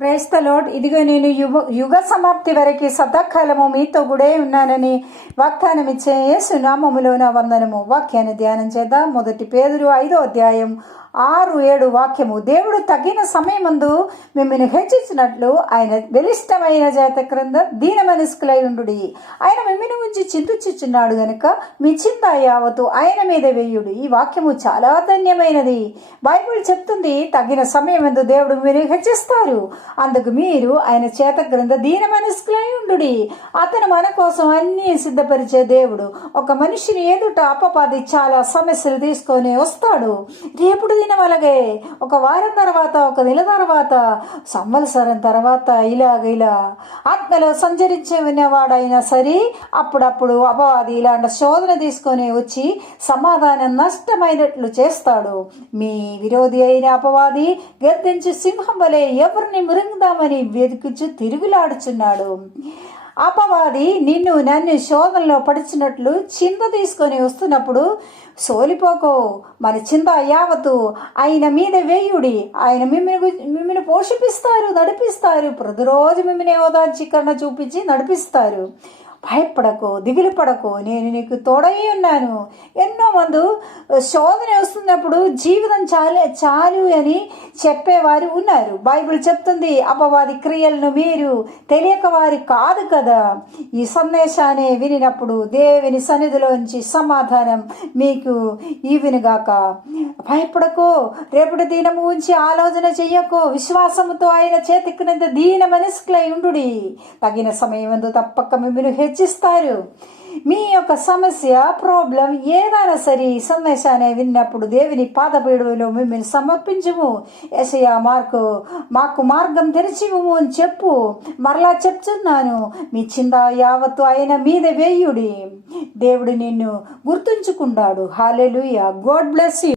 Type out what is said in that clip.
Praise the lord. ఇదిగో నేను యుగ సమాప్తి వరకు సదాకాలము మీతో కూడా ఉన్నానని వాగ్దానం ఇచ్చే యేసు నామములో నా వందనము. వాక్యాన్ని ధ్యానం చేద్దాం. 1 పేతురు 5వ అధ్యాయం 6-7 వాక్యము. దేవుడు తగిన సమయమందు మిమ్మల్ని హెచ్చించినట్లు ఆయన బలిష్టమైన జాత క్రింద దీన మనస్కులై ఉండుడి. ఆయన మిమ్మల్ని ఉంచి చింతించుచున్నాడు గనుక మీ చింత యావత్తు ఆయన మీద వేయుడు. ఈ వాక్యము చాలా ధన్యమైనది. బైబిల్ చెప్తుంది తగిన సమయమందు దేవుడు మీరు హెచ్చిస్తారు. అందుకు మీరు ఆయన చేత క్రింద దీన మనస్కులై ఉండుడి. అతను మన కోసం అన్ని సిద్ధపరిచే దేవుడు. ఒక మనిషిని ఎదుట అపవాది చాలా సమస్యలు తీసుకొని వస్తాడు. రేపుడు దినమలగే ఒక వారం తర్వాత, ఒక నెల తర్వాత, సంవత్సరం తర్వాత ఇలా ఆత్మలో సంచరించే వినేవాడైనా సరే అప్పుడప్పుడు అపవాది ఇలాంటి శోధన తీసుకొని వచ్చి సమాధానం నష్టమైనట్లు చేస్తాడు. మీ విరోధి అయిన అపవాది గర్దించి సింహం వలె ఎవరిని మృంగుదామని వెతుకుచు తిరుగులాడుచున్నాడు. అపవాది నన్ను శోధనలో పడిచినట్లు చింత తీసుకొని వస్తున్నప్పుడు సోలిపోకో, మన చింత యావత్తు ఆయన మీద వేయుడి. ఆయన మిమ్మల్ని పోషిపిస్తారు, నడిపిస్తారు. ప్రతిరోజు మిమ్మల్ని ఓదార్చి కన్న చూపించి నడిపిస్తారు. భయపడకు, దిగులు పడకు, నేను నీకు తోడై ఉన్నాను. ఎన్నో మంది శోధన వస్తున్నప్పుడు జీవితం చాలు అని చెప్పేవారు ఉన్నారు. బైబిల్ చెప్తుంది అపవాది క్రియలను మీరు తెలియక వారి కాదు కదా. ఈ సందేశాన్ని వినినప్పుడు దేవుని సన్నిధిలోంచి సమాధానం మీకు ఈవినగాక. భయపడకు, రేపటి దినము ఉంచి ఆలోచన చెయ్యకు. విశ్వాసముతో ఆయన చేతి క్రింద దీన మనస్కులై ఉండుడి. తగిన సమయం తప్పక మిమ్మల్ని హెచ్చిస్తారు. మీ యొక్క సమస్య, ప్రాబ్లం ఏదైనా సరే ఈ సందేశాన్ని విన్నప్పుడు దేవుని పాదపీడులో మిమ్మల్ని సమర్పించము. యేసయ్యా మాకు మార్గం తెరిచివు అని చెప్పు. మరలా చెప్తున్నాను, మీ చింత యావత్తు ఆయన మీద వేయుడి. దేవుడు నిన్ను గుర్తుంచుకుంటాడు. హల్లెలూయా. God bless you.